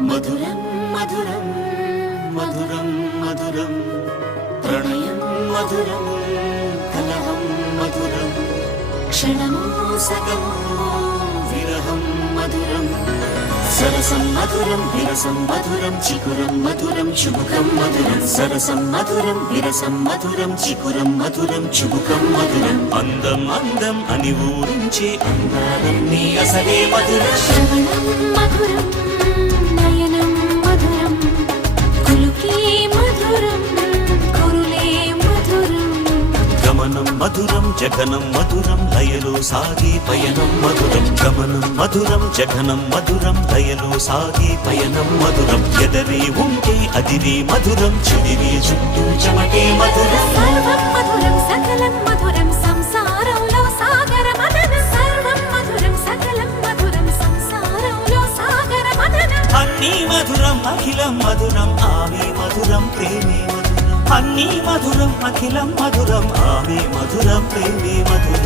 మధురం మధురం మధురం మధురం ప్రణయం మధురం కలహం మధురం క్షణమో సగమో విరహం మధురం సరసం మధురం విరసం మధురం చికురం మధురం చుబుకం మధురం సరసం మధురం విరసం మధురం చికురం మధురం చుబుకం మధురం అందం అందం అని ఊరించే అందాలన్నీ అసలే మధురం శ్రవణం మధురం నయనం మధురం కులుకే మధురం కురులే మధురం గమనం మధురం జగనం మధురం లయలో సాగే పయనం మధురం గమనం మధురం జగనం మధురం లయలో సాగే పయనం మధురం ఎదరే ఉంటే అదిరే మధురం చెదిరే చుట్టూ చెమటే మధురం సర్వం మధురం సకలం మధురం సంసారంలో సాగర మదనం సర్వం మధురం సకలం మధురం సంసారంలో సాగర మదనం అన్నీ మధురం అఖిలం మధురం ఆమె మధురం ప్రేమే మధురం అన్నీ మధురం అఖిలం మధురం ఆమె మధురం ప్రేమే మధురం